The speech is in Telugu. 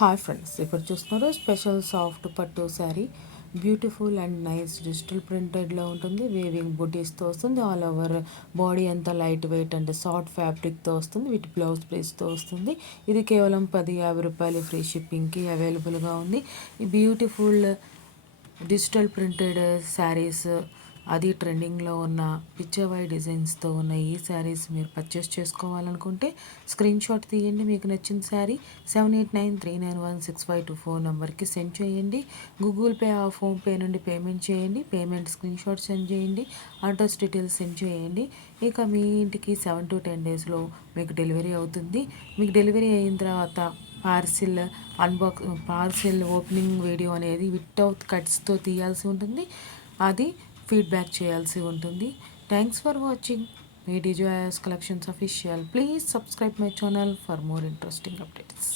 హాయ్ ఫ్రెండ్స్, ఇప్పుడు చూస్తున్నారు స్పెషల్ సాఫ్ట్ పట్టు sari. Beautiful and nice digital ప్రింటెడ్లో ఉంటుంది. వేవింగ్ బుటీస్తో వస్తుంది. ఆల్ ఓవర్ బాడీ అంతా లైట్ వెయిట్ అండ్ సాఫ్ట్ ఫ్యాబ్రిక్తో వస్తుంది. విత్ బ్లౌజ్ పీస్తో వస్తుంది. ఇది కేవలం 10-50 రూపాయలు ఫ్రీ షిప్పింగ్కి అవైలబుల్గా ఉంది. ఈ బ్యూటిఫుల్ డిజిటల్ ప్రింటెడ్ శారీస్, అది ట్రెండింగ్లో ఉన్న పిచ్చవై డిజైన్స్తో ఉన్న ఈ శారీస్ మీరు పర్చేస్ చేసుకోవాలనుకుంటే స్క్రీన్ షాట్ తీయండి. మీకు నచ్చిన శారీ 7893916524 నెంబర్కి సెండ్ చేయండి. గూగుల్ పే ఆ ఫోన్పే నుండి పేమెంట్ చేయండి. పేమెంట్ స్క్రీన్ షాట్ సెండ్ చేయండి. అడ్రస్ డీటెయిల్స్ సెండ్ చేయండి. ఇక మీ ఇంటికి 7 to 10 డేస్లో మీకు డెలివరీ అవుతుంది. మీకు డెలివరీ అయిన తర్వాత పార్సిల్ ఓపెనింగ్ వీడియో అనేది వితౌట్ కట్స్తో తీయాల్సి ఉంటుంది. అది ఫీడ్బ్యాక్ చేయాల్సి ఉంటుంది. థ్యాంక్స్ ఫర్ వాచింగ్ మీ డిజోయాస్ collections official. Please subscribe my channel for more interesting updates.